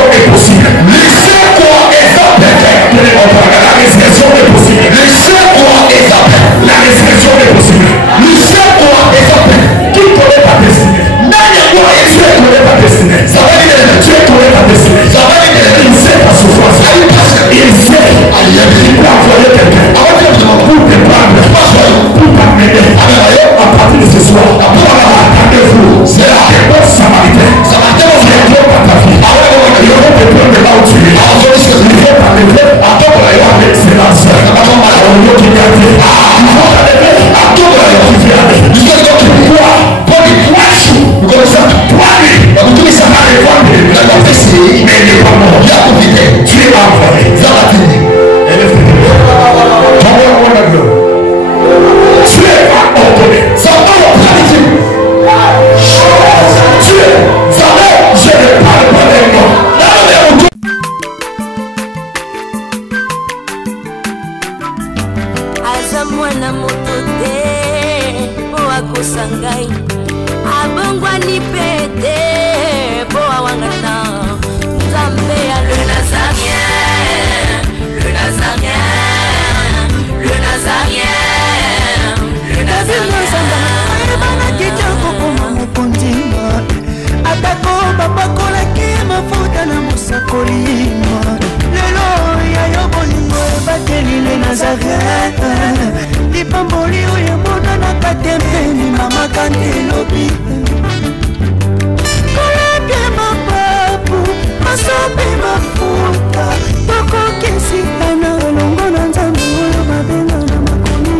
résurrection est possible. Le seul quoi est perfect. La résurrection est possible. Le seul quoi est perfect. La résurrection est possible. Le seul quoi est perfect. Qui connaît ta destinée? Tu connais ta destinée. Ça va dire tu connais ta destinée. Ça va dire il sait ta souffrance. Il sait. Il peut envoyer quelqu'un pour te prendre, pour t'amener. À partir de ce soir, attendez-vous. C'est là que bon samaritain. Qui est bon dans ta vie. Il va te prendre là où tu es. Il va t'enlever avec excellence. Il va t'enlever à tout Mwana moto te po akosangai abongwani pete po awangana Nzambe ya le Nazarien, le Nazarien, le Nazarien, le Nazarien. Bana kitoko koma mukondima atako bapakolaki mafuta na musakolima lelo ya yobolingo bateli le Nazarien. Lipamboli oyo mona na katempeni mama kantelobi koleke mapapu masope mafuta tokokesitana longo na Nzambe oyo babenga na makomi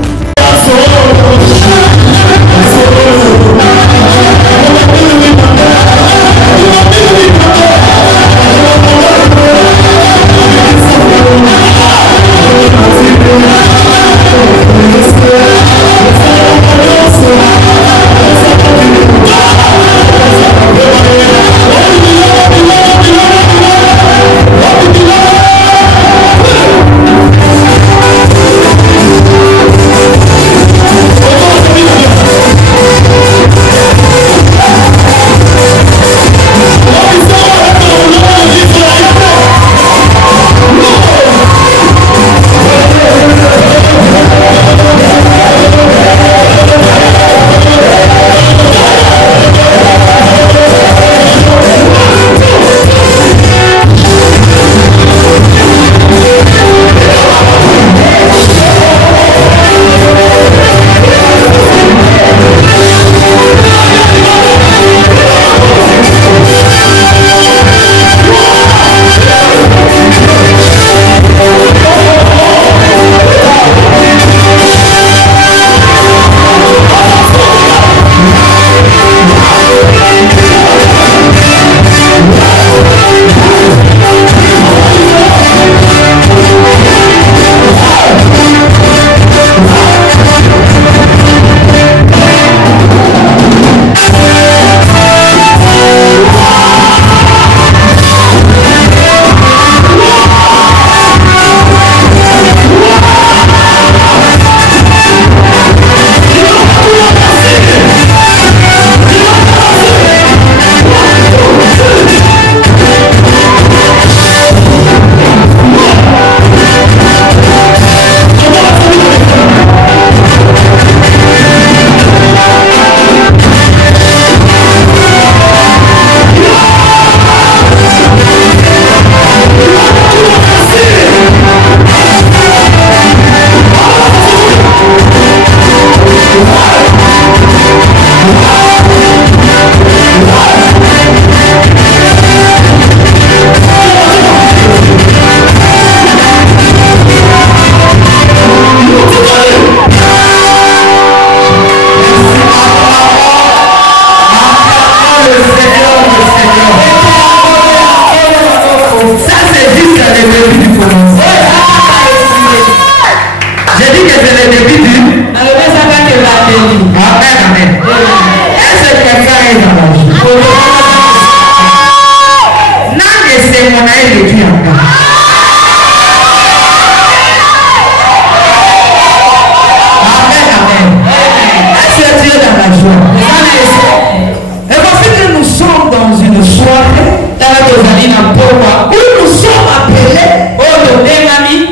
où nous sommes appelés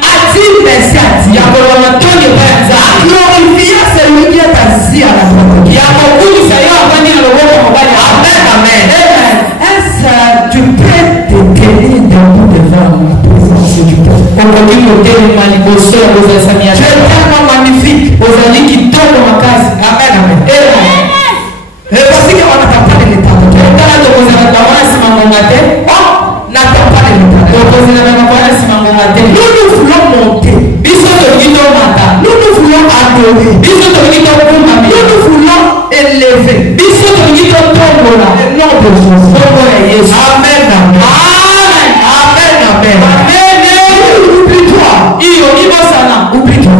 à dire merci à Dieu, à glorifier celui qui est assis à la droite. Amen, amen. Est-ce que tu peux te tenir debout devant la présence du Père? Tu es tellement magnifique. Amen, amen. Et voici qu'on n'attend pas de l'état. N'attend pas de l'état. Nous voulons monter. Nous voulons adorer. Nous voulons élever. Le nom de Jésus. Amen, amen. Amen, amen. Oublie-toi. Oublie-toi.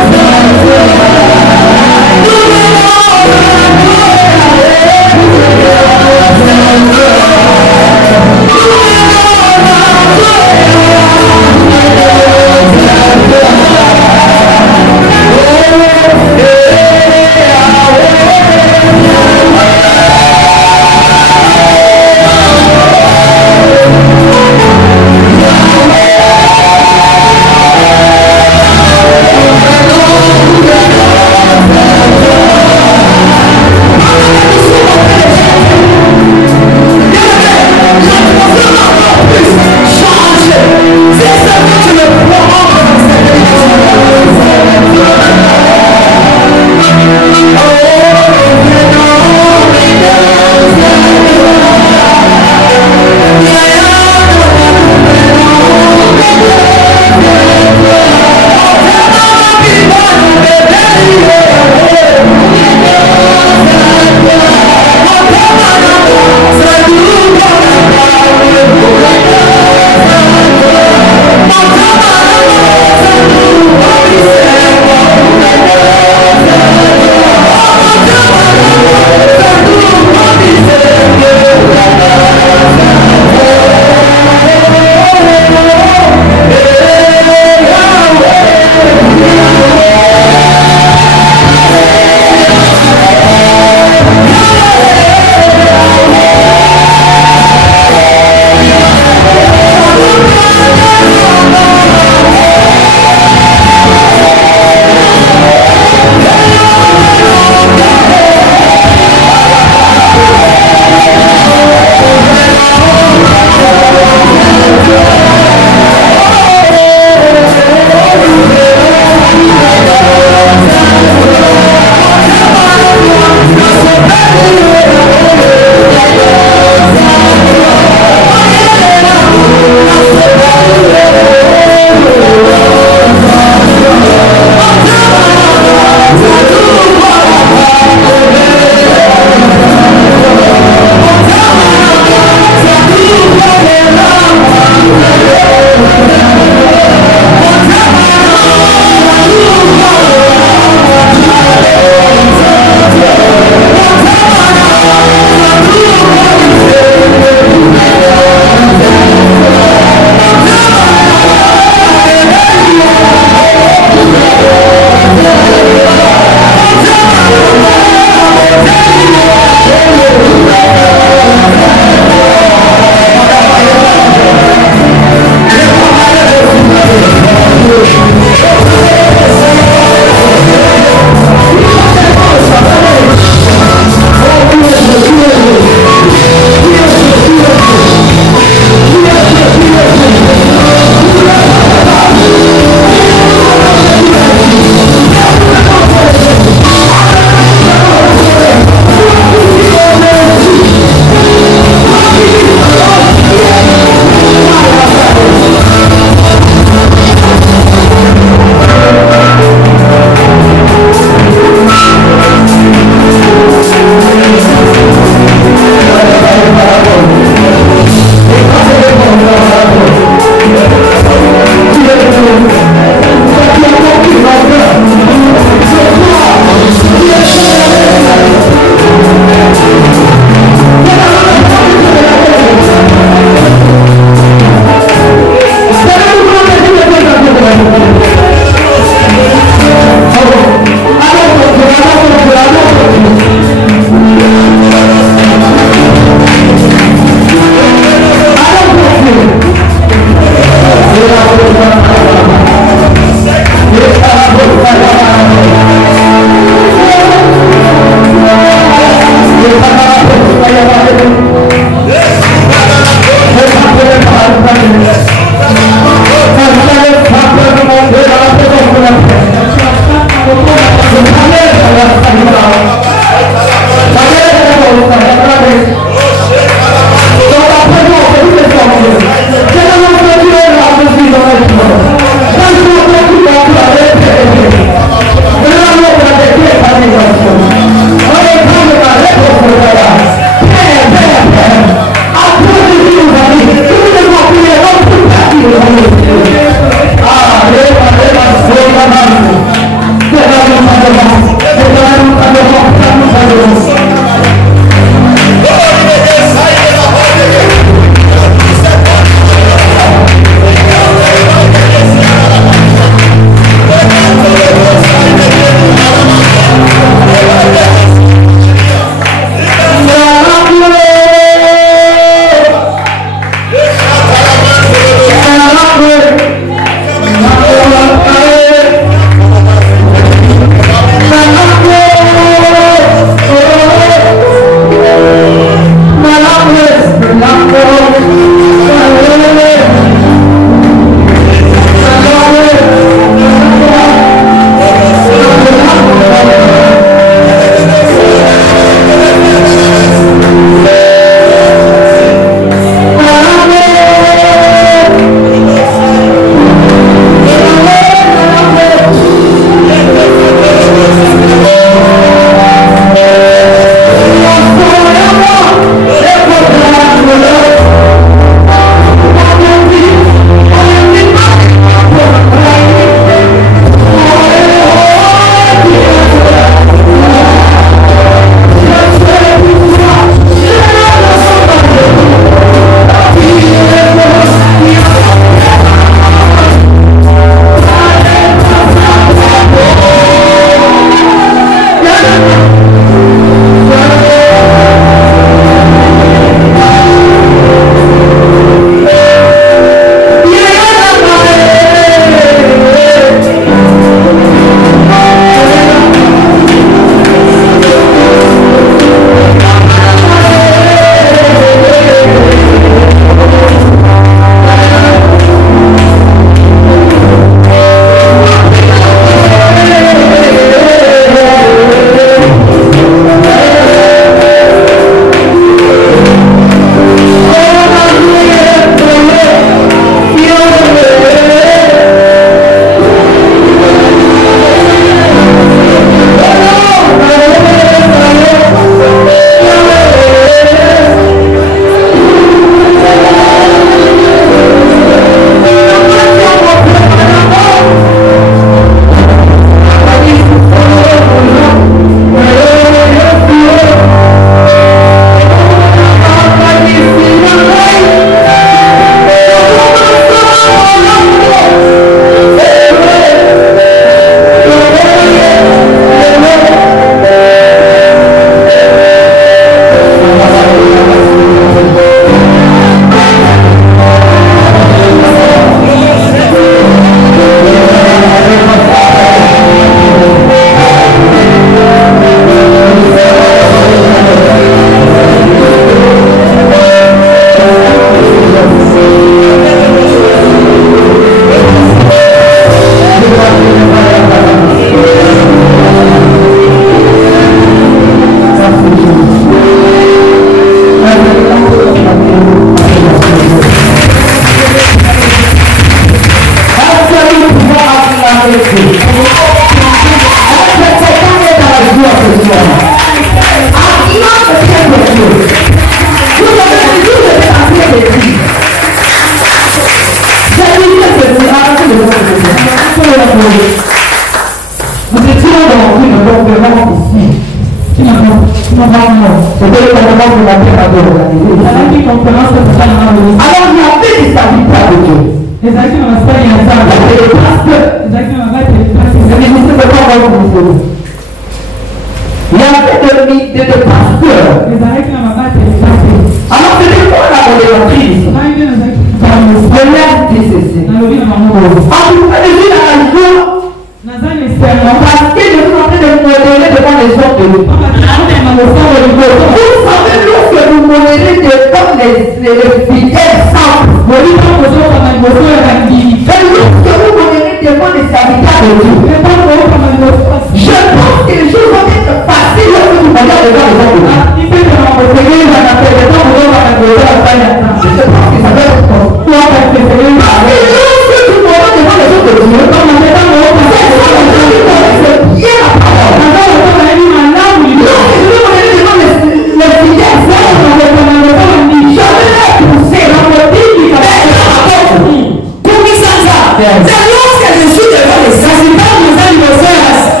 C'est lorsque je suis devant les sages, c'est pas nous allons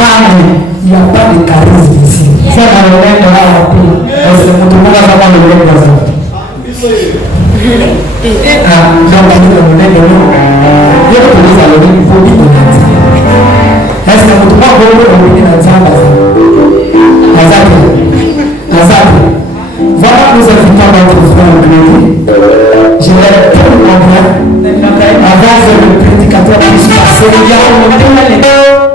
Il n'y a pas de charisme ici. Ça va le mettre là en plus. Parce que mon tour va savoir le mettre dans un. Donc, on est de l'eau. Il y a des gens qui faut dire de ça. Est-ce que mon tour va vous dans ça? Azak. Voilà, nous invitons notre frère Grégory. Je vais tout le monde avant que le prédicateur puisse passer. Il y a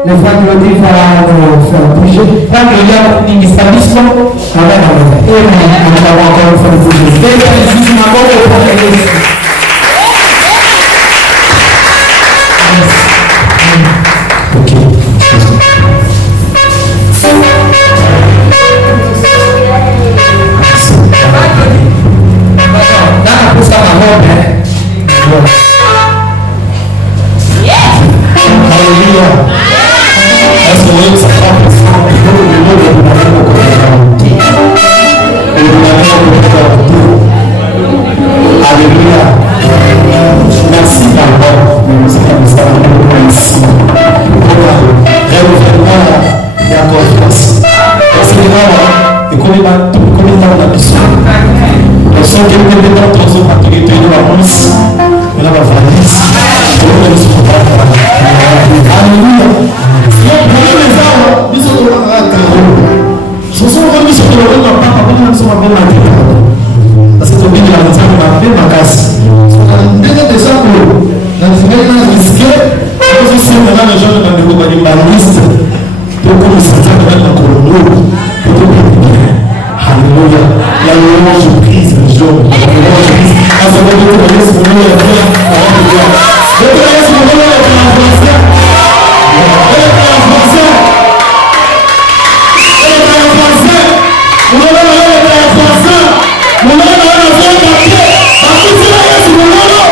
le frère Grégory va nous faire bouger. Frère Grégory, ministérisme. Amen. Et nous avons encore une fois bouger. Et nous avons encore une fois. Ok. Merci d'abord. Merci. Il y a confiance. Parce que là, et comme il a tout, comme il a la mission. Nous sommes quelques temps dans son activité de la police. On a la valise. Alléluia. Donc, pour les gens, nous sommes dans la ce sont remis sur le rôle d'un papa, nous sommes en bonne parce que tu as la maison, on a fait ma casse. Dès que tu es ça, dans les gens risqués, nous aussi, maintenant, les gens ont des balistes pour que nous sortions de la colonie. Alléluia. La louange brise le jour. La louange brise. À ce moment-là, vous voyez ce que vous voulez faire. Vous voyez ce que vous voulez faire en français. En français. Vous voulez faire en français. Vous voulez faire en papier. Parce que c'est là que vous voulez.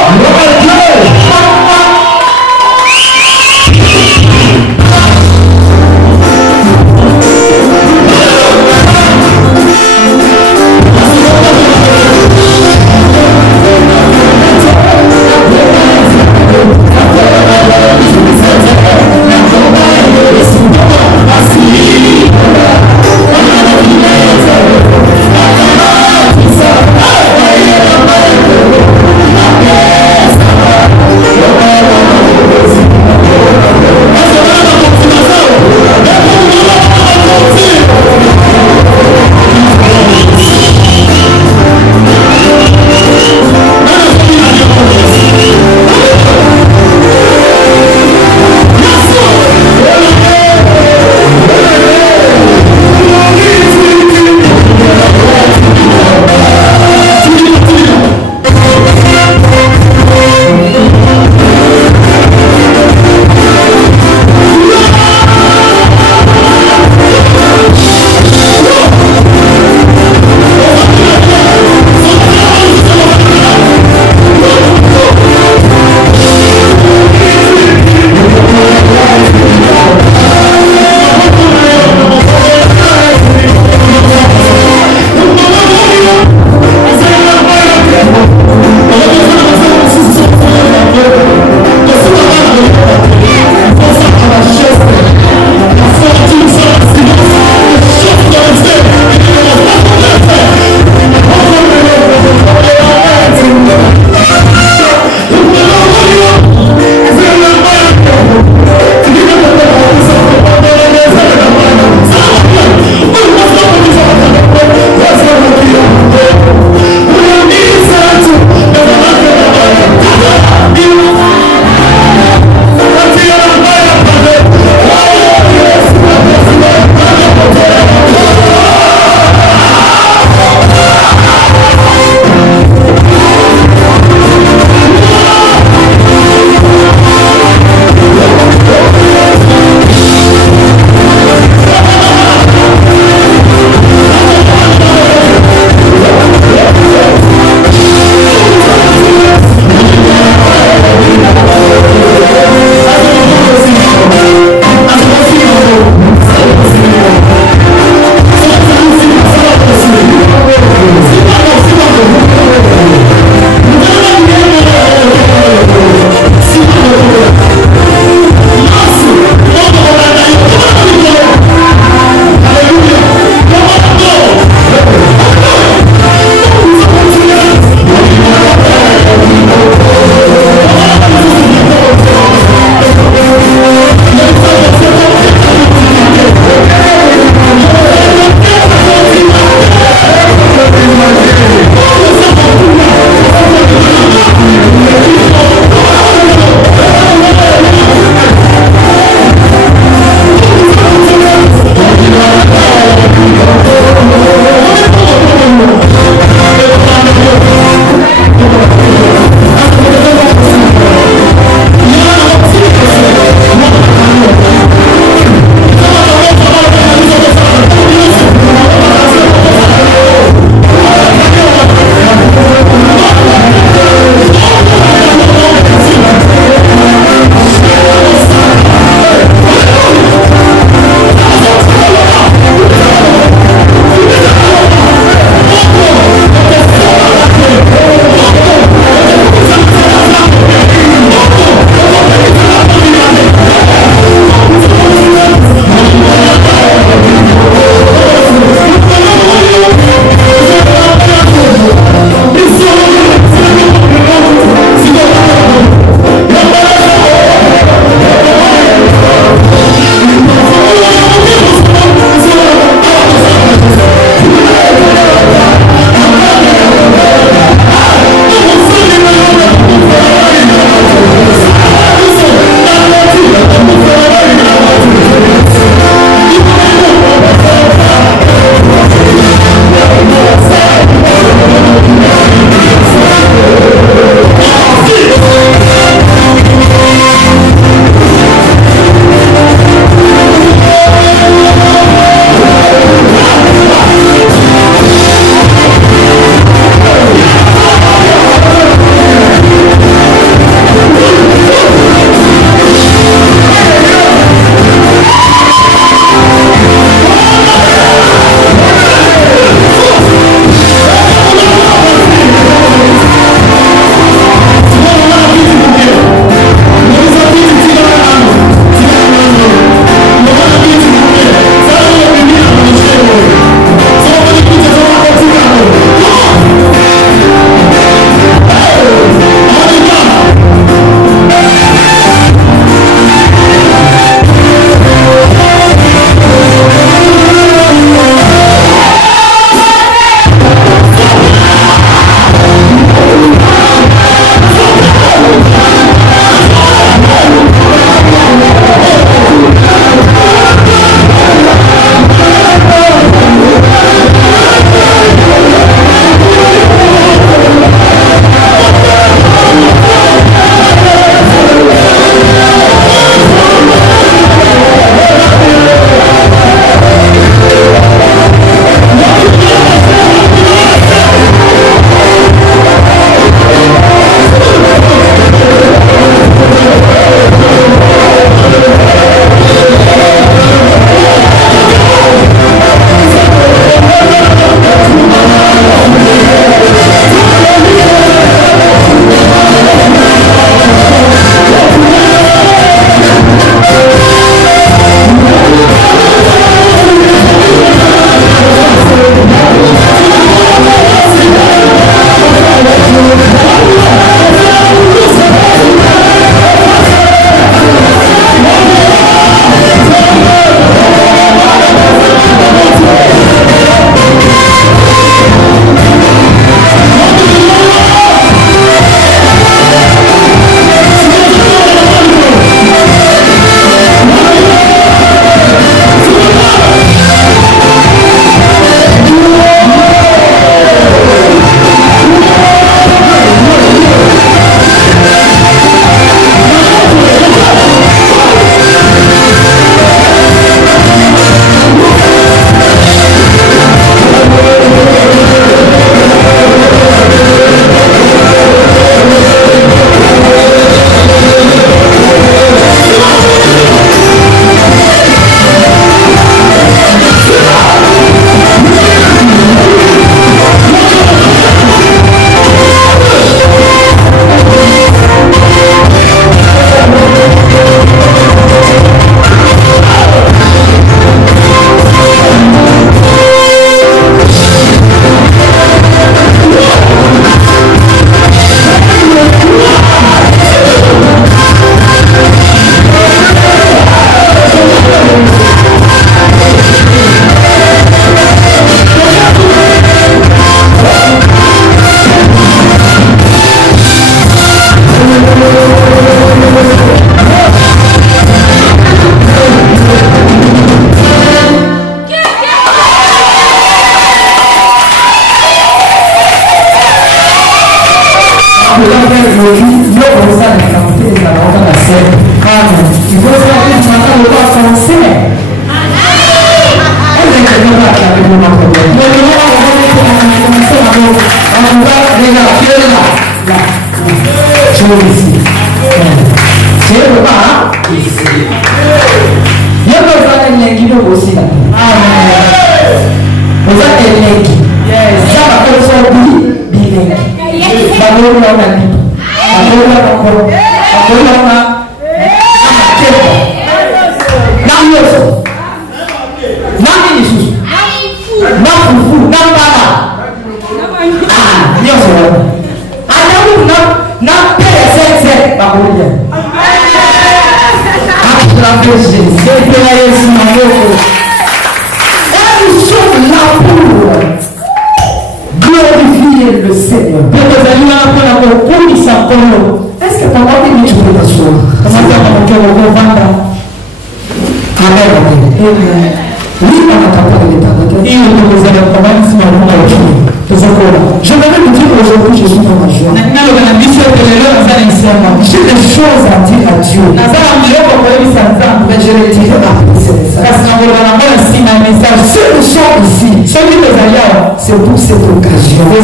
C'est pour cette occasion. Le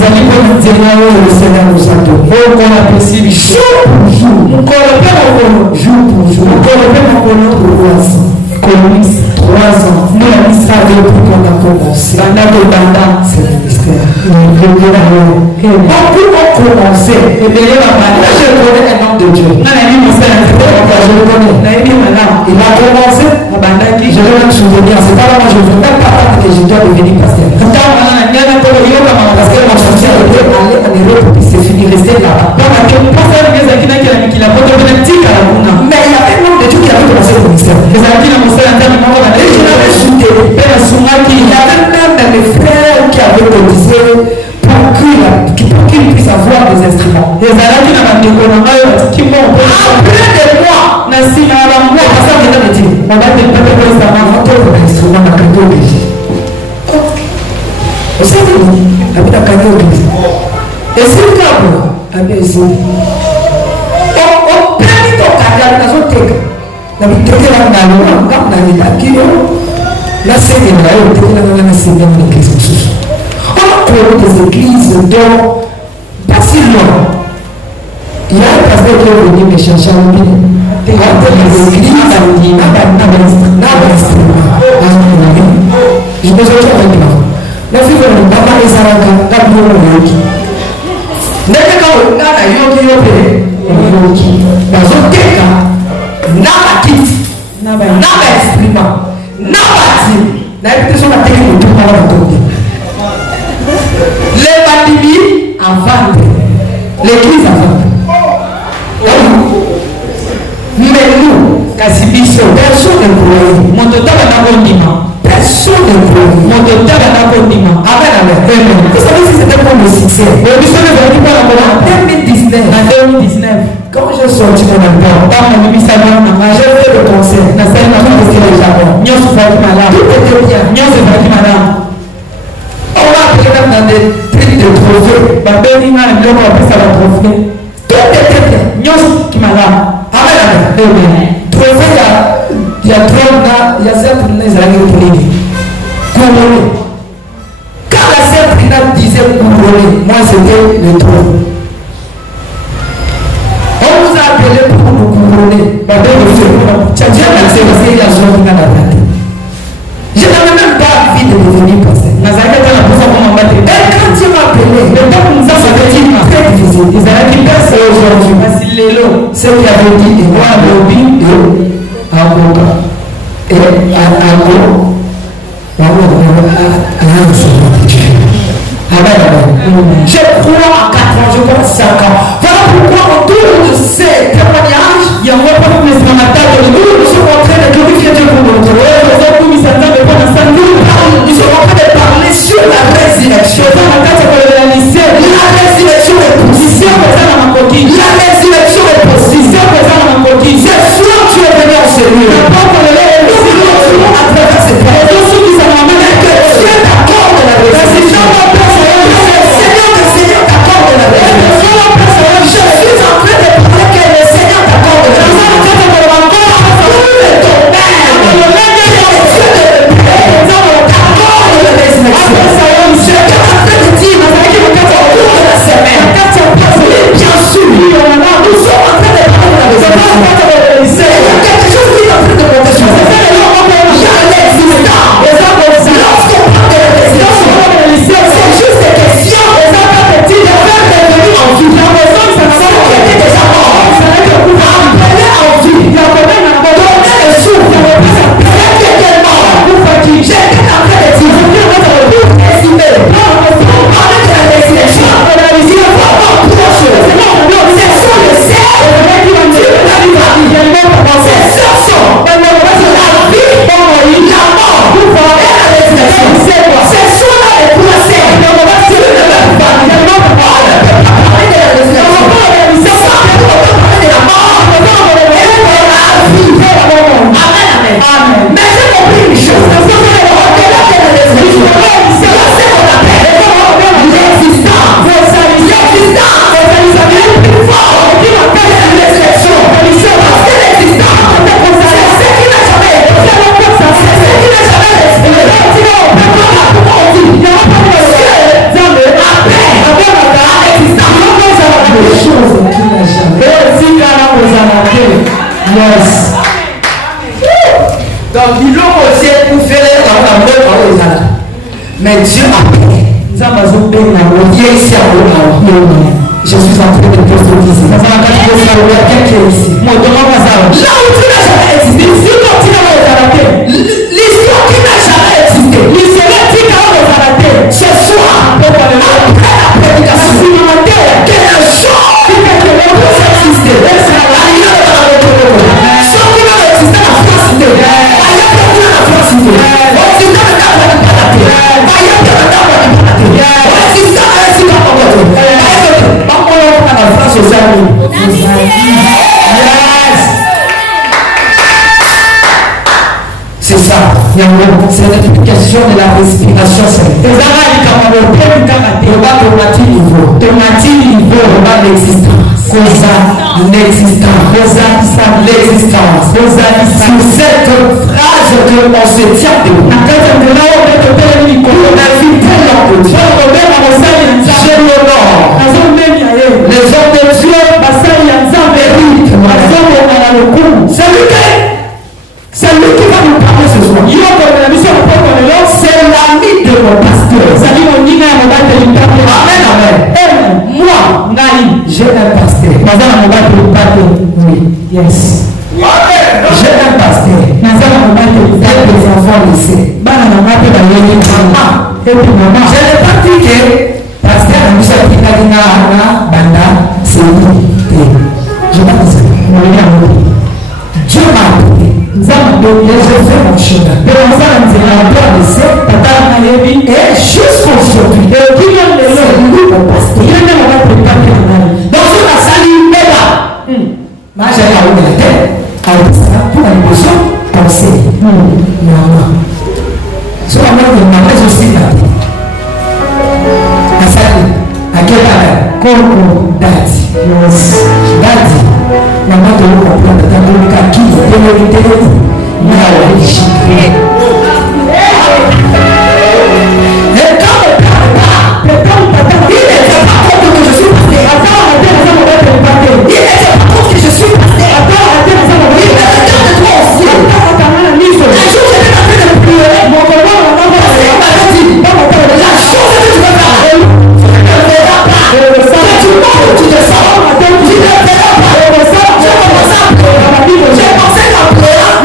Seigneur nous a donné. Jour pour jour. Jour pour jour. 3 ans. Nous savons depuis qu'on a commencé. C'est le ministère. On commencé. Je connais un homme de Dieu. Je le connais. Il a commencé. Je vais me souvenir. C'est pas là moi je ne veux même pas que je dois devenir pasteur. Parce que mon chantier était allé en Europe et c'est fini, rester là-bas. Mais il y avait un homme de Dieu qui avait commencé le ministère. Et je l'avais soutenu. Il y avait même des frères qui avaient cotisé pour qu'il puisse avoir des instruments. Après des mois, ça vient de dire, on va te préparer un instrument à canter au Béji. Vous savez, on va canter au Béji. Et c'est le cas pour on prend ton carrière dans son texte. On a mis tout le monde dans le monde, on a mis la kilo. La scène est là, on a mis la scène dans l'église. On a créé des églises dont, pas si loin, il y a un pasteur qui est venu me chercher à l'oublier. Il y a des églises, je me suis dit avec moi. La fille de mon papa est Saraka, la fille de mon yoki. N'est-ce pas on a yoki yoki. Dans un cas, n'a pas quitte, n'a pas exprimant, n'a pas dit. La réputation a été de tout le monde. Les bâtiments à vendre, l'église à vendre. Mais nous, Kassibiso, personne ne pourrait. Mon total n'a pas condiment. Personne ne pourrait. Mon total n'a pas condiment. Amen. Vous savez si c'était pour le succès. En 2019, quand j'ai sorti mon album, j'ai fait le concert. Tout était bien. On va appeler même dans des prix de trophées. Tout était bien. Amen. Trophée, il y a 30 ans, il y a certaines années couronné. Quand la sœur Trina disait couronné, moi c'était le trône. On nous a appelé pour nous couronner. Tu as déjà pensé parce qu'il y a Jean qui n'a pas tête. Je n'avais même pas envie de devenir pasteur. Et quand tu m'as appelé, le temps nous a dit très difficile. Ils avaient dit personne aujourd'hui. Ceux qui avaient dit, et moi, Bobby et Avocat. Et Ago. Je crois à 4 ans, je crois à 5 ans. Voilà pourquoi autour de ces témoignages, il y a un peu de nous sommes en train de glorifier Dieu pour notre nous sommes en train de parler sur la résurrection. La résurrection est possible. La résurrection est possible. C'est sûr que tu es venu en Seigneur. Nous voulons à travers ces paroles. Dieu t'accorde la résurrection. Le Seigneur t'accorde la résurrection. Je suis Mais Dieu a pris. Je suis en train de prophétiser. Là où tu n'as jamais existé, l'histoire qui n'a jamais existé, ce soir, après la prédication, que le jour puisse exister. Ceux qui n'ont existé la francité, ailleurs que la francité, c'est ça. C'est l'explication de la respiration. C'est l'existence. L'existence. C'est cette phrase que on se tient debout. On a vu tellement de Dieu. Je l'honore. Les hommes de Dieu méritent. C'est lui qui va nous parler ce soir. C'est l'ami de mon pasteur. Amen, amen. Moi, j'ai un pasteur. Oui, yes. J'ai un pasteur. Des enfants lycée. Je n'ai pas dit que pasteur Banda, c'est lui. Je n'ai pas dit ça. Dieu m'a appris. Les effets mon chemin. Et jusqu'aujourd'hui, c'est lui mon pasteur. Donc on a sali là. Moi j'ai la haut de la tête. Alors pour la émotion, penser. Non. Sur la main de ma mère, je suis là. Asali, à quel âge? Coco, Daddy. Daddy. Maman de vous comprendre, dans le cas qui est vérité, mais à la religion. Et quand le père part, il n'était pas contre que je suis pasteur. Il n'était pas contre que je suis pasteur. Il me regarde toi aussi. Un jour, j'étais en train de prier. Mon copain m'a dit, la chose que tu veux faire, tu ne le verras pas. Tu montes, tu descends, tu ne le verras pas. J'ai pensé qu'en priant,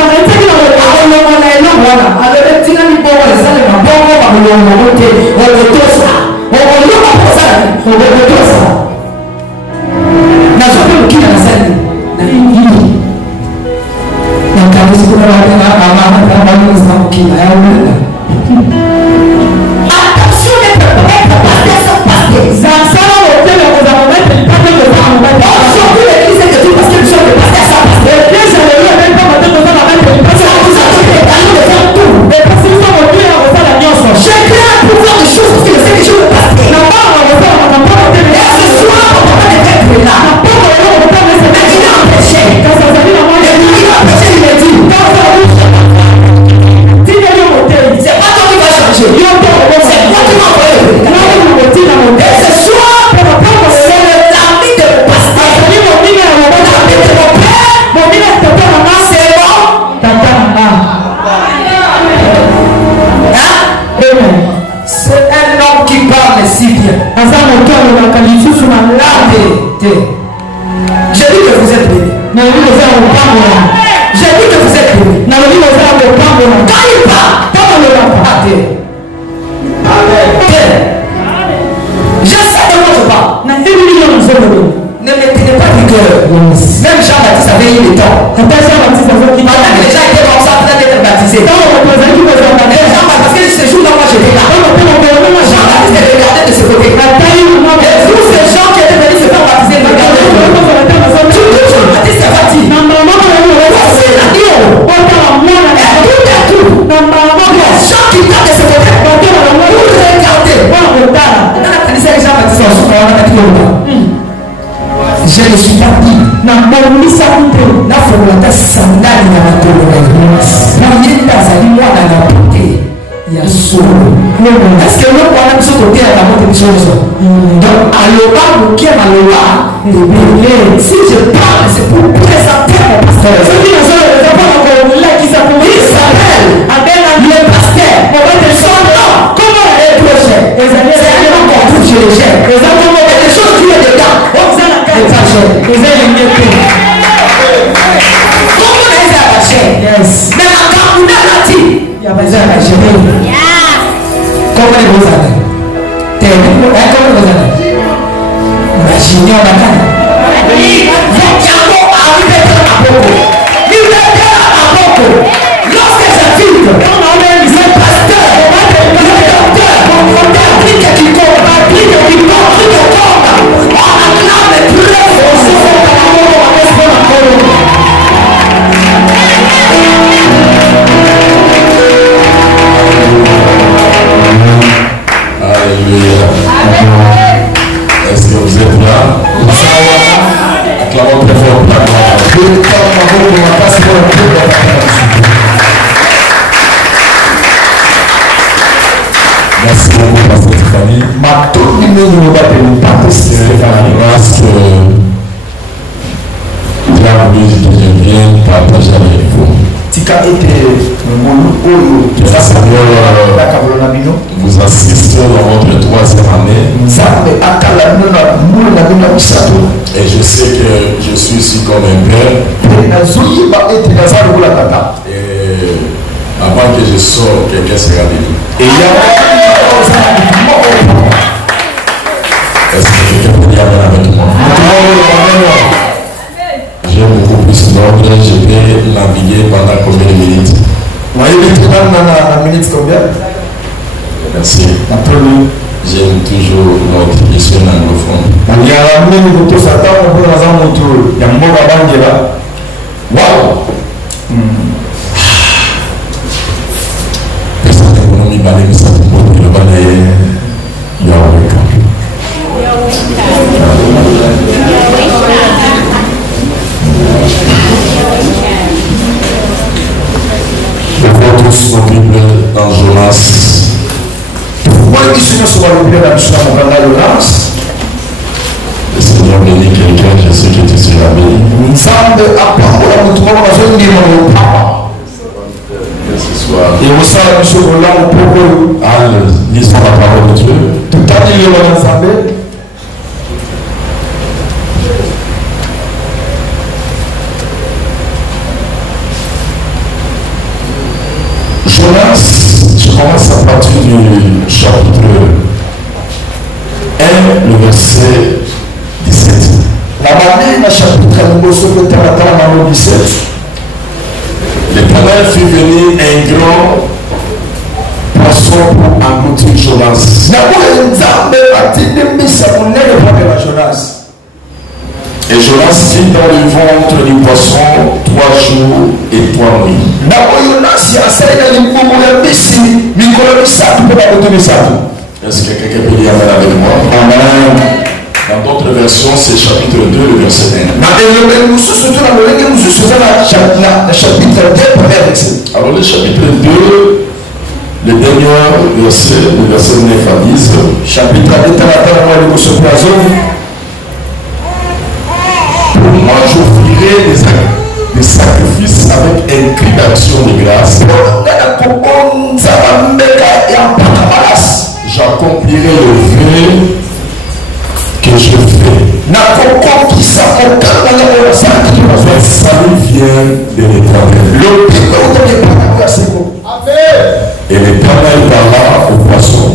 attention d'être prêt pour passer sans passer. Aujourd'hui, l'église est que tout parce que le chef de passer sans passer. J'ai créé un pouvoir de choses parce que je sais que je veux passer. Et ce soir, on va pas être là. Mais il a empêché. Et puis il a empêché, il m'a dit. C'est pas toi qui vas changer. C'est toi qui vas envoyer le prédicateur. Et ce soir, c'est l'ami de mon pasteur. L'ami de mon père. C'est bon. C'est un homme qui parle si bien. J'ai dit que vous êtes bénis. J'ai dit que vous êtes bénis. Quand il parle, je sais de quoi je parle. Ne m'étonnez pas du cœur. Même Jean-Baptiste avait eu le temps. Pendant que les gens étaient comme ça, peut-être être baptisés. Parce que ce jour-là, moi j'étais là. Jean-Baptiste est regardé de ce côté. Et tous ces gens qui étaient venus se faire baptiser, regardez. Tout Jean-Baptiste est parti. Voici l'agneau. Et tout à coup, les gens qui partent de ce côté, vous regardez. Je ne suis pas dit. La formule sandali na makolo. Est-ce que l'on voit même ce côté à la montée des choses? Donc, à l'oba, si je parle, c'est pour présenter mon pasteur. Il s'appelle le pasteur. Son nom, comment est Est-ce que vous êtes là? Acclamons très fort pour la gloire. Merci beaucoup, Pasteur Tiffany. C'est la grâce que Dieu a voulu que je vienne partager avec vous. Vous assistez dans votre 3e année. Et je sais que je suis ici comme un père. Et avant que je sorte, quelqu'un sera venu. Est-ce que quelqu'un peut dire amen avec moi? J'ai beaucoup plus d'ordre. Je vais naviguer pendant combien de minutes? Merci. J'aime toujours notre mission anglophone. Wow! Je vois tous nos Bibles dans Jonas. Le Seigneur bénit quelqu'un, je sais que tu seras béni. Ce soir, lisons la parole de Dieu. Jonas, je commence à partir du chapitre 1, le verset 17. L'Éternel fit venir un grand poisson pour engloutir Jonas. Et Jonas vit dans le ventre du poisson 3 jours et 3 nuits. Est-ce que quelqu'un peut dire amen avec moi? Amen. Dans d'autres versions, c'est chapitre 2, le verset 1. Alors le chapitre 2, le dernier verset, le verset 9 à 10. Pour moi, j'offrirai des sacrifices avec un cri d'action de grâce. J'accomplirai le vœu que je fais. Le salut vient de l'Éternel. Et l'Éternel parla au poisson.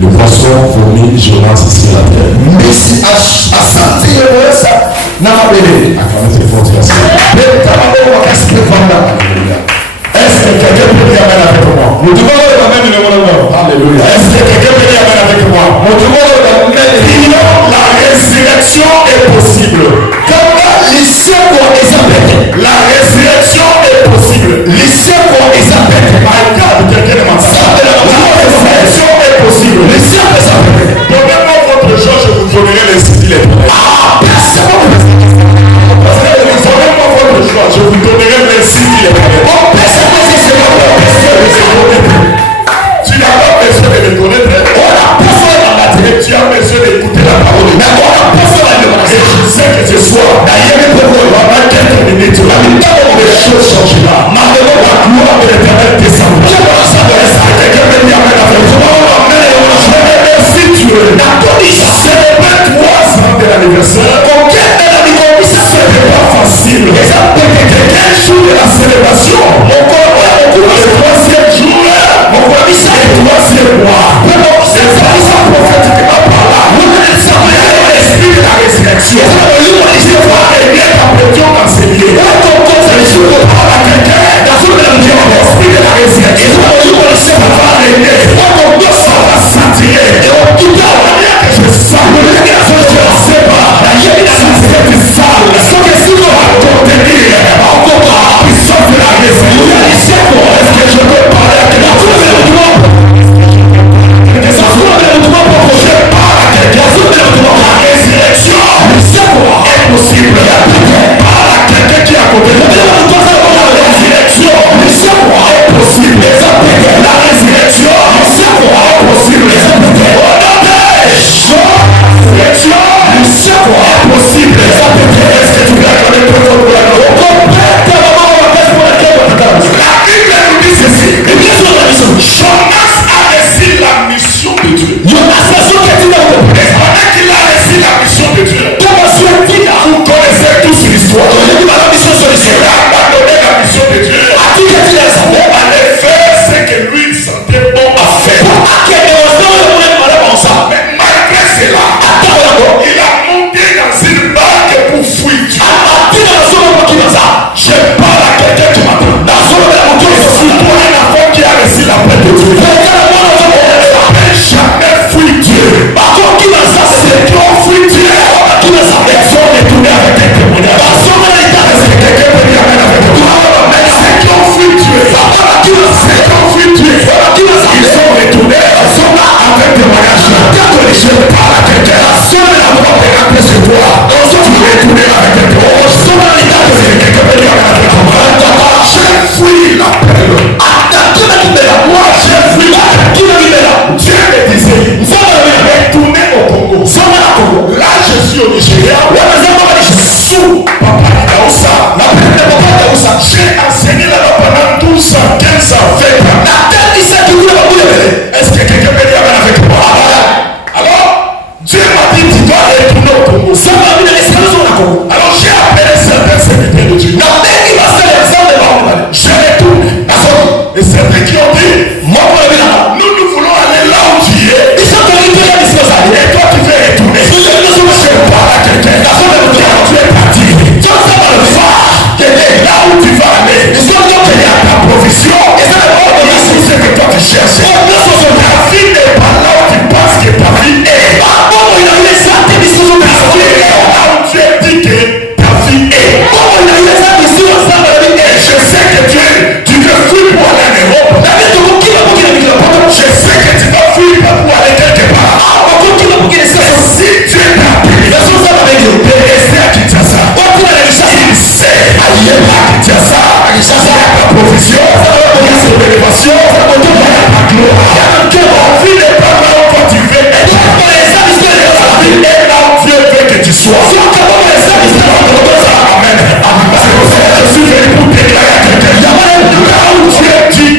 Le poisson vomit Jonas sur la terre. Acclamez très fort, est-ce que quelqu'un peut dire amen avec moi? Alléluia. Est-ce que quelqu'un peut dire amen avec moi? La résurrection est possible. La résurrection est possible. My God, quelqu'un de ma part. La résurrection est possible. Donnez-moi votre joie, je vous donnerai les styles. Donnez-moi votre joie, je vous donnerai les styles.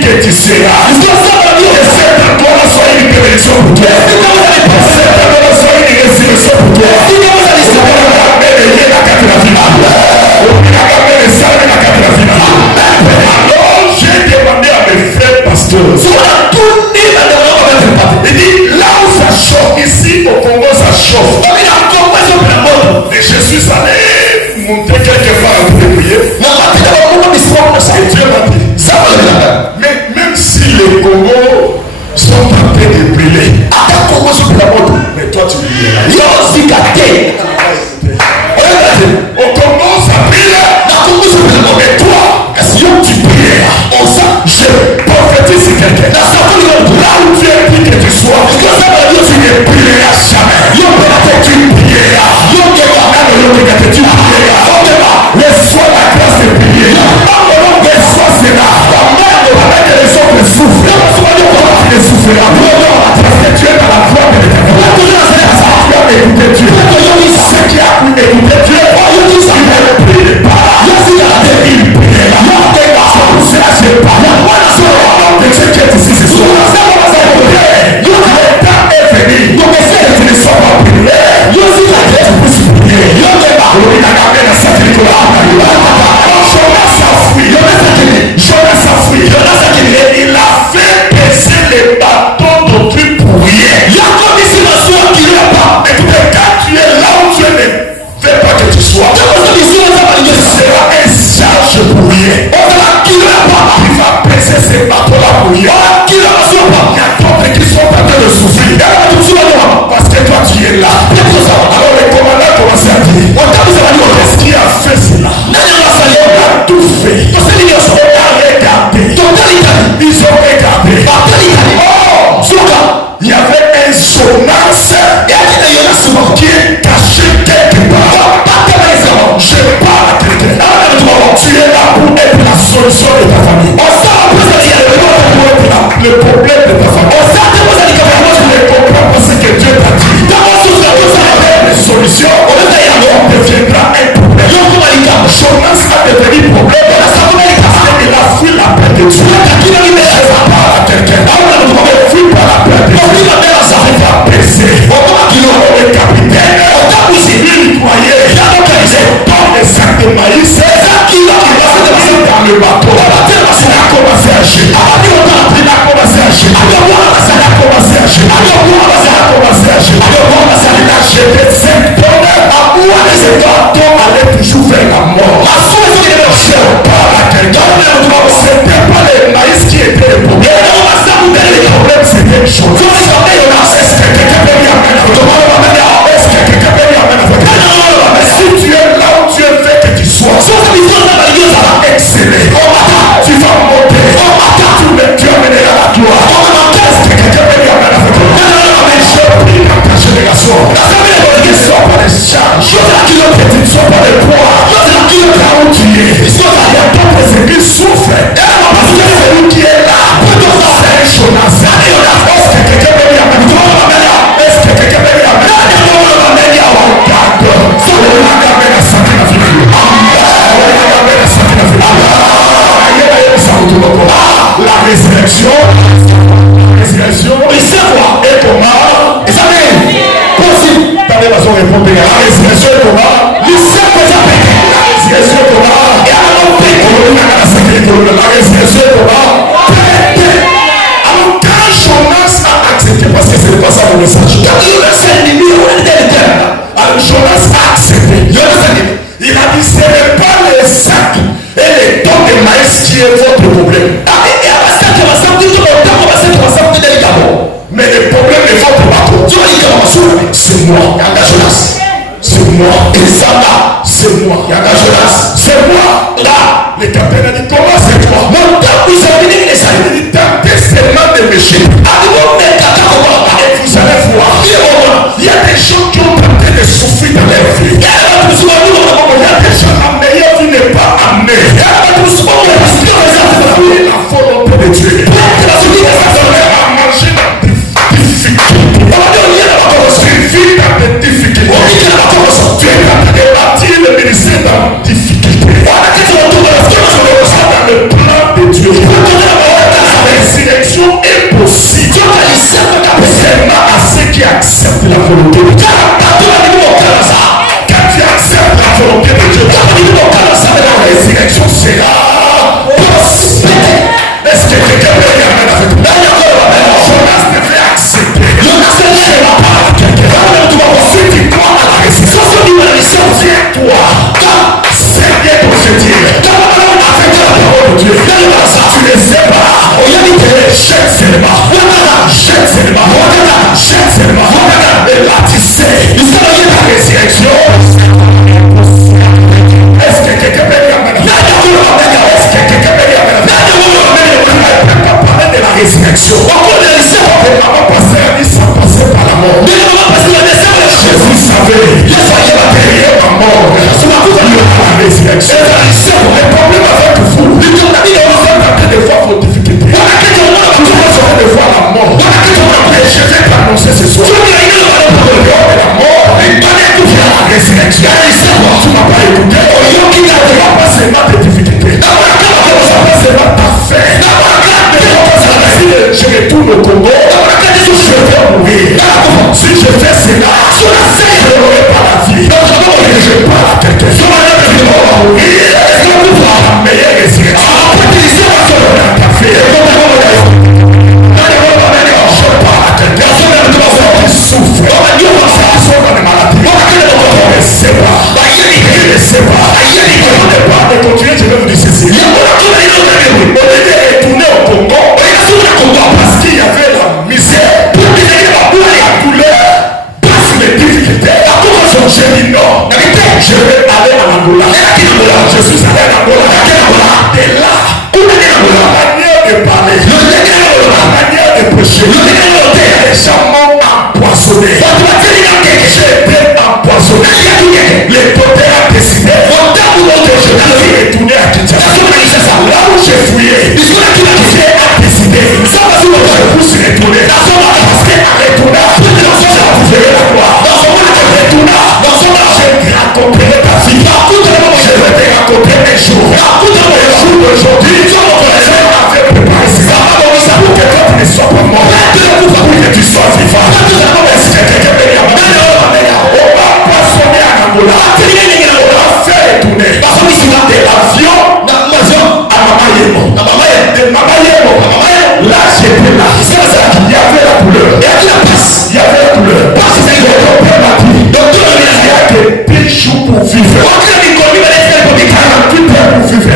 que tu seras. Et cette endroit soit une bénédiction pour toi. Cette endroit soit une résurrection pour toi. Alors j'ai demandé à mes frères pasteurs. Il dit là où ça chauffe, ici au Congo ça chauffe. Et je suis allé monter quelque part pour prier. Et Dieu m'a dit, mais même si les Congos sont en train de brûler, mais toi tu brûles. Au Congo ça brûle, mais toi tu brûles. Je prophétise quelqu'un. Là où Dieu dit que tu sois, tu ne brûleras jamais. Tu brûleras. Tu brûleras. Reçois la grâce de briller. Reçois cela. Avec les autres souffrent. Tu ne souffriras pas. Parce que tu es dans la voie de l'éternel. Tu as écouté Dieu. Ce qui a pu écouter Dieu, il ne brille pas. Il brillera. C'est là que je parle. De ce qui est ici ce soir. Le temps est venu. Tu ne sois pas brûlé. Tu puisses briller. Jonas a fui. Et il a fait baisser les bateaux d'autrui pour rien. Écoutez, quand tu es là où Dieu ne fait pas que tu sois, il sera un charge pour rien. Il va baisser ces bateaux-là pour rien. Il y a d'autres qui sont en train de souffrir. Parce que toi tu es là. Alors le commandant commence à dire, qu'est-ce qui a fait cela? On a tout fait. On a regardé. Ils ont regardé. Oh, il y avait un Jonas qui est caché quelque part. Je parle à quelqu'un. Tu es là pour être la solution de ta famille. Le problème de ta famille. Tu ne comprends pas ce que Dieu t'a dit. Les solutions, on deviendra un problème. Jonas a devenu problème. Il a fui la paix de Dieu. Je parle à quelqu'un. Il fuit par la paix de Dieu. Il va baisser. Le capitaine, il croyait. Dans les sacs de maïs, il va passer dans le bateau. Il a commencé à jeter. Il a commencé à jeter. Il a jeté 5 tonnes. Ces bateaux allaient toujours vers la mort. Je parle à quelqu'un. C'était pas les maïs qui étaient le problème. Le problème c'était une chose. Est-ce que quelqu'un peut lui amener si tu es là où Dieu veut que tu sois, ça va exceller. Tu vas monter. Tu amèneras la gloire. Est-ce que quelqu'un peut lui amener je prie dans ta génération. Ne sois pas les charges. Que tu ne sois pas les poids. Là où tu es. Il y a d'autres églises souffrent. Parce que celui qui est là, c'est un Jonas. Est-ce que quelqu'un peut lui amener? Est-ce que quelqu'un peut lui amener? La résurrection est comment? Possible. La résurrection est comment? La résurrection est comment? La résurrection est comment? Alors quand Jonas a accepté, parce que c'est pas ça le message. Alors Jonas a accepté. Il a dit ce n'est pas les sacs et les tonnes de maïs qui est votre problème. Mais le problème est votre bateau. C'est moi. C'est moi. Et ça là, c'est moi. C'est moi. Là, le capitaine a dit comment c'est toi? Mon temps vous avez dit les amis. Il dit dans tes serments de méchants. Et vous allez voir. Il y a des gens qui ont tenté de souffrir dans leur vie. Il y a des gens, la meilleure vie n'est pas amenée. La volonté de Dieu. À manger dans des difficultés. Tu vis dans des difficultés. Tu es en train de bâtir le ministère dans des difficultés. Dans le plan de Dieu. Seulement à ceux qui acceptent la volonté de Dieu. Quand tu acceptes la volonté de Dieu, la résurrection sera possible. Est-ce que quelqu'un peut dire amen avec moi? Jonas devait accepter. Jonas ne sera pas quelqu'un. Si tu crois à la résurrection, tiens-toi. Seigneur pour se dire. Avec la parole de Dieu. Tu ne sais pas. Jette seulement. Jette seulement. Jette seulement. Et là tu sais. La résurrection. Est-ce que quelqu'un peut dire amen? Est-ce que quelqu'un peut dire amen? Parler de la résurrection. Maman passait à dire sans passer par la mort. Jésus savait. Il va derrière ma mort. Il y aura la résurrection. Le problème avec vous, vous êtes en train de voir vos difficultés. Vous êtes en train de voir la mort. Et je vais t'annoncer ce soir. La mort, il y a la résurrection. Tu m'as pas écouté. Il n'y a pas seulement des difficultés. Il n'y a pas seulement ta faim. Je retourne au Congo. Je vais mourir. Si je fais cela, je n'aurai pas la vie. Je parle à quelqu'un. Je vais mourir. La meilleure résurrection. Je vais aller à l'Angola. Je suis allé à l'Angola. Et là, la manière de parler, la manière de prêcher, les gens m'ont empoisonné. J'ai été empoisonné. Les potins ont décidé que je devais retourner à Kinshasa. Là où j'ai fouillé, j'ai décidé que je puisse retourner. Parce qu'à retourner, je vais la gloire. J'ai raconté ta vie. Je vais te raconter un jour. Le jour d'aujourd'hui, je m'avais préparé ça. Pour que quand tu ne sois pas mort, pour que tu sois vivant. Est-ce que quelqu'un peut dire on va poissonner à Angola. On va faire retourner de l'avion à Mama Yemo. De Mama Yemo. Là, j'étais là. Il y avait la couleur. Il y avait la passe. Il y avait la couleur. Le docteur m'a dit. Il y a que 10 jours pour vivre. 48 heures pour vivre.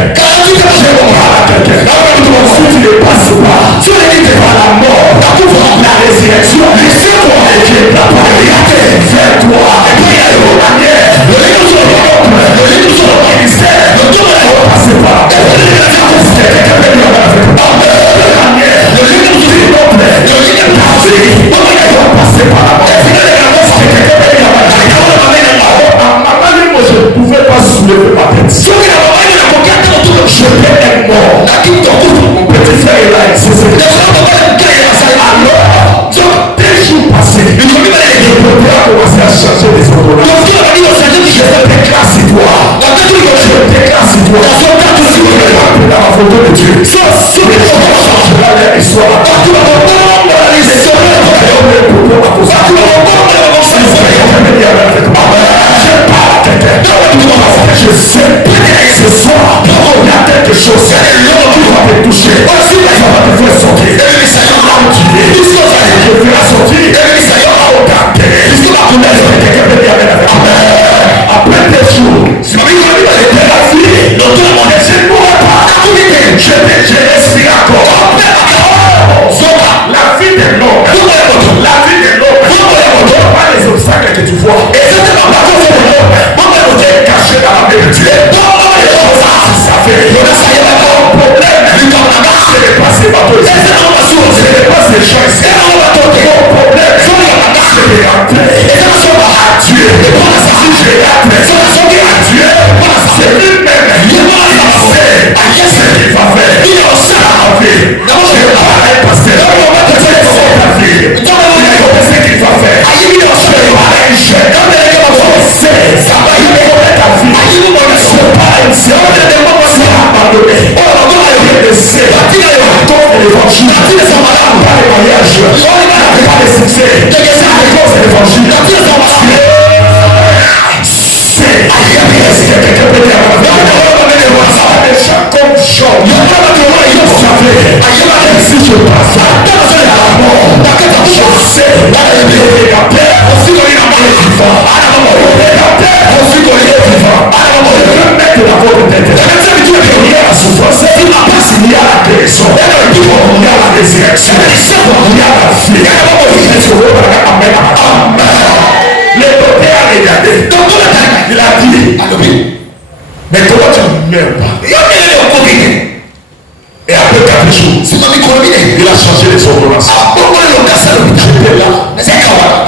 Je parle à quelqu'un. Si tu ne passes pas, tu ne dis pas la mort. La résurrection. Laissez-toi Dieu. La parité vers toi. Et puis il y a une manière. Le livre sur le peuple. Le livre sur le ministère. Le tour de la passer par. Le livre sur le peuple. Le livre de la vie. On va passer par la mort. Je ne pouvais pas soulever ma tête. Je vais être mort. Mon petit frère est là. Alors, des jours passés, le problème a commencé à changer les endroits. Je déclare sur toi. Je déclare sur toi. Dans la photo de Dieu. Je changerai l'histoire. Je sais ce soir, il y a quelque chose qui va te toucher. Ça va te faire sortir. Je vais la sortir. Après des jours, c'était la vie. Je ne pourrais pas. Je respire encore. La vie de l'homme. La vie de l'homme. Pas les obstacles que tu vois. Et c'est pas la cause de l'homme. Caché dans la main de Dieu. Ça fait. Il y a un problème. C'est passé par toi. C'est passé les gens ici. Mon problème. C'est rentrer. À Dieu. Si j'ai rentré. À Dieu. C'est lui-même. Qu'est-ce qu'il va faire? Il a ça à vie. Je parle parce que là, on va te faire ta vie. Il a ce qu'il va faire. Je parle un jeune. Ça va y mettre ta vie. Je parle un jeune. C'est abandonné. On va l'évangile. Pas les mariages. c'est à cause de l'évangile. Comme Jean, si je passe à la mort, je sais la paix aussi qu'on est vivant. La paix aussi qu'on est vivant. Je veux mettre la volonté de Dieu. Il y a la souffrance, il n'y a pas s'il y a la guérison, il y a la résurrection, il y a la vie. Amen. Les côtés à regarder. Donc il a dit, mais comment tu ne meurs pas? Et après 4 jours, il a changé les ordonnances. J'étais là,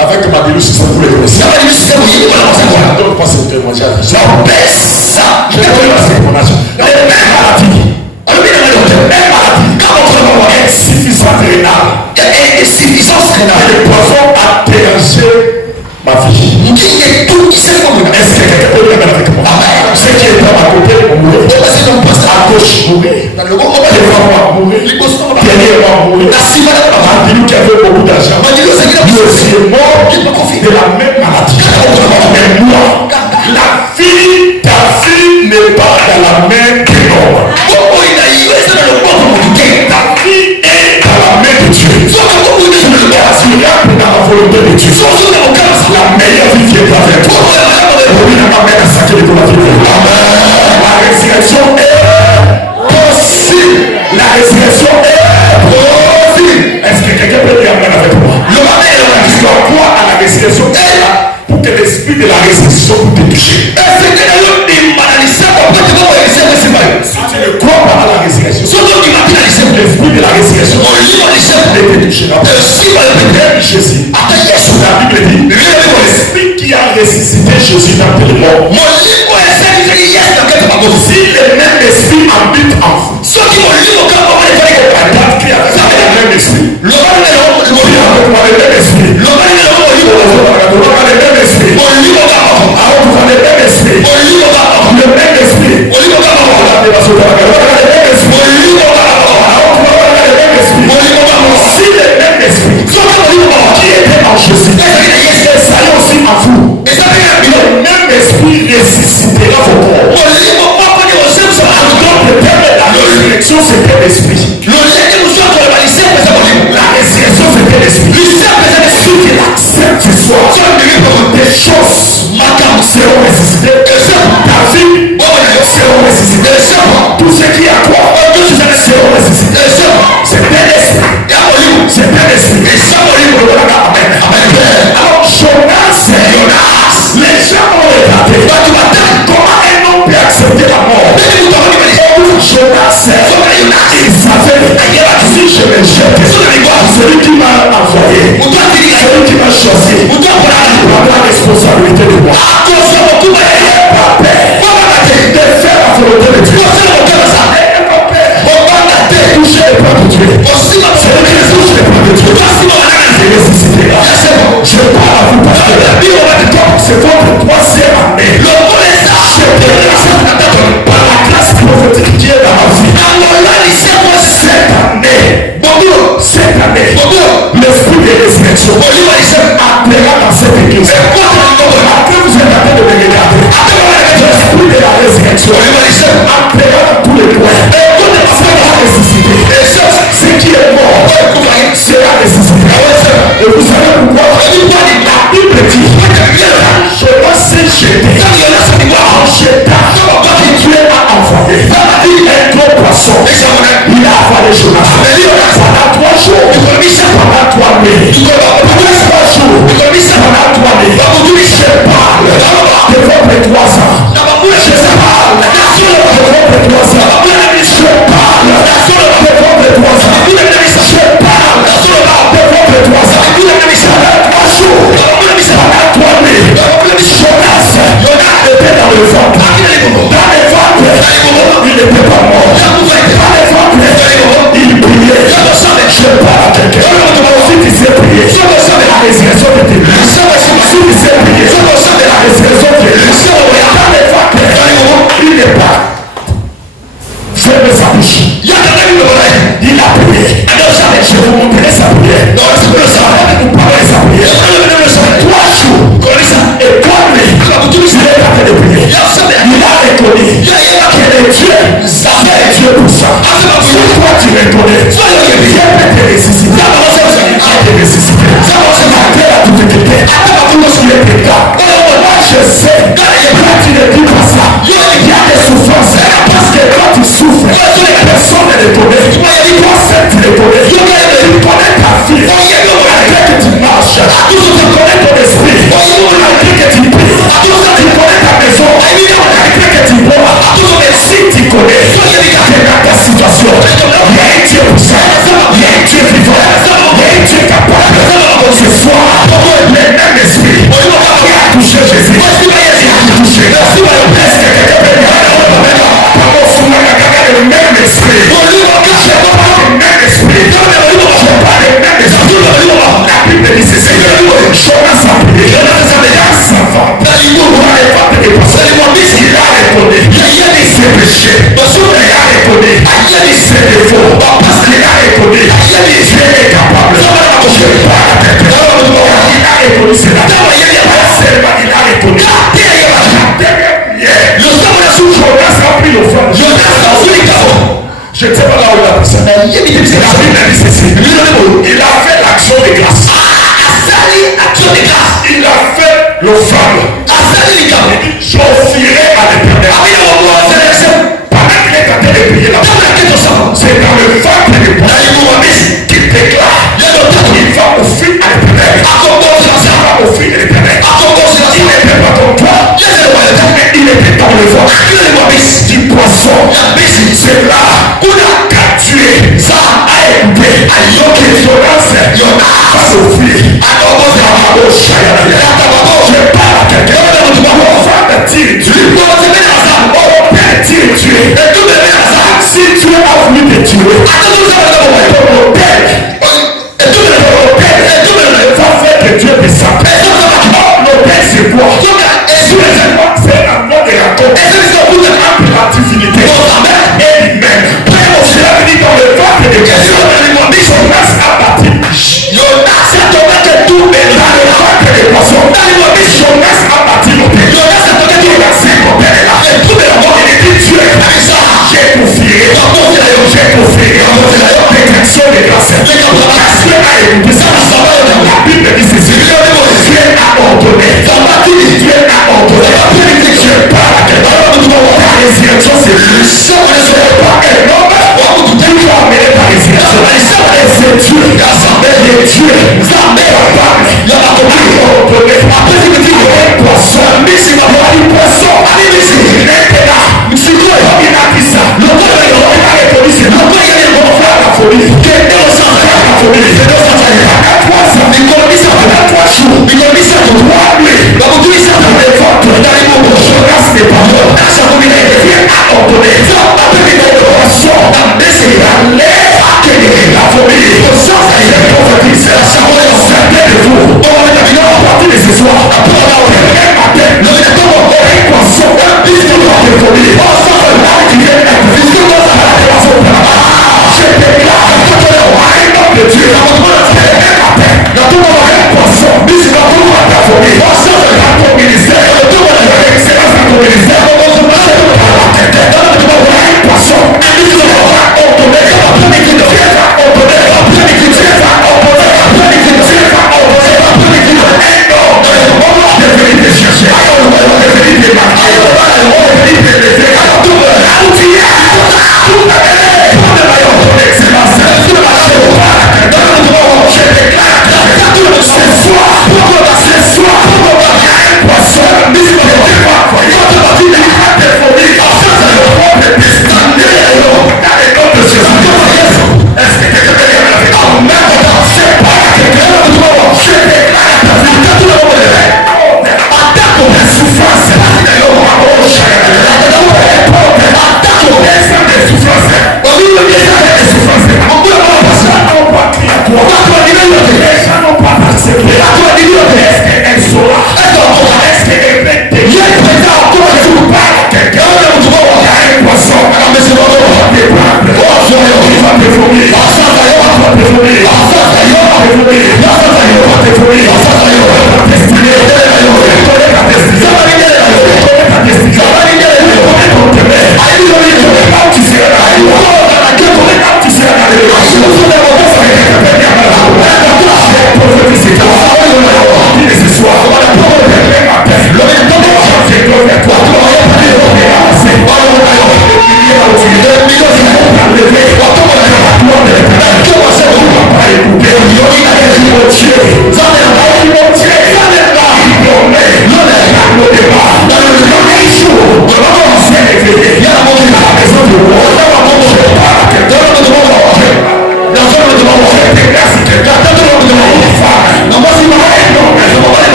avec ma déluge, ça voulait commencer. Donc, pas ce témoignage. Ça baisse ça. Je vais donner ce témoignage. Les mêmes maladies. Quand votre maman est insuffisante rénale, insuffisance rénale, le poison a dérangé ma vie. Est-ce que quelqu'un peut venir avec moi? Ceux qui étaient à côté vont mourir. À gauche, mourir. Devant moi, mourir. Derrière moi, mourir. Antilou qui avait beaucoup d'argent. Lui aussi est mort de la même maladie. Mais moi, la vie, ta vie n'est pas dans la main de l'homme. Ta vie est dans la main de Dieu. Tu es assurable dans la volonté de Dieu. La meilleure vie qui est avec toi. La résurrection est possible. La résurrection est possible. Est-ce que quelqu'un peut dire amen avec moi? Le matin, il doit croire à la résurrection pour que l'esprit de la résurrection vous touche. Si tu ne crois pas à la résurrection, l'esprit de la résurrection va te toucher. Jésus. La Bible dit, l'esprit qui a ressuscité Jésus dans le monde. Si le même esprit habite en vous, la date qui a le même esprit, le même esprit, le même esprit ressuscitera vos corps. La résurrection c'était l'esprit. La résurrection c'était l'esprit. Si tu l'acceptes ce soir, des choses seront ressuscitées. Ta vie seront ressuscitées. Tout ce qui est à toi seront ressuscités. C'est un esprit. C'est un esprit. Alors Jonas, les gens ont regardé. Comment un homme peut accepter la mort? Jonas, il savait si je me jette, celui qui m'a envoyé, celui qui m'a choisi, il prendra la responsabilité de moi. De faire la volonté de Dieu. Toucher les plans de Dieu. Celui qui touche les plans de Dieu, il ressuscitera. Je parle à vous parce que c'est votre 3e année. Par la grâce prophétique qui est dans ma vie. Cette année, l'esprit de résurrection appellera dans cette église. Après vous êtes en train de me regarder. L'esprit de la résurrection appellera dans tous les coins. Sera ressuscité. Ce qui est mort sera ressuscité. Et vous savez pourquoi? La Bible dit je dois se jeter. En jetant, Dieu a envoyé un gros poisson. Il a avalé Jonas. Pendant 3 jours, pendant 3 nuits, pendant 3 jours, pendant 3 nuits, je parle de votre 3 ans. Je parle de votre 3 ans. Je parle de votre 3 ans. Je parle de votre 3 ans. Pendant 3 jours, pendant 3 nuits, Jonas était dans le ventre. Dans le ventre, il n'était pas mort. Dans le ventre, il priait. Je parle à quelqu'un. Si tu sais prier, la résurrection de Dieu. Si tu sais prier, la résurrection de Dieu. Dans le ventre, il n'est pas. Fermez sa bouche. Il a prié. Je vous montrerai sa prière. Vous parlez sa prière.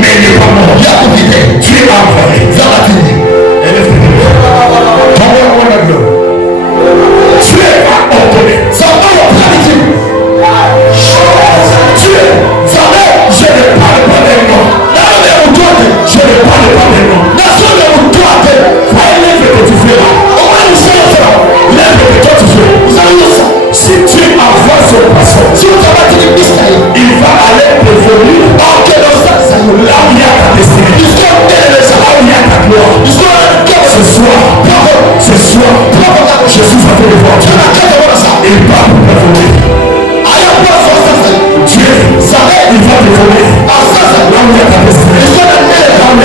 Mais il n'est pas mort.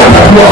Ouvre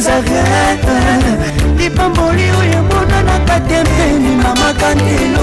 Nazareth, lipamboli oyo mona na katempeni mama kandelo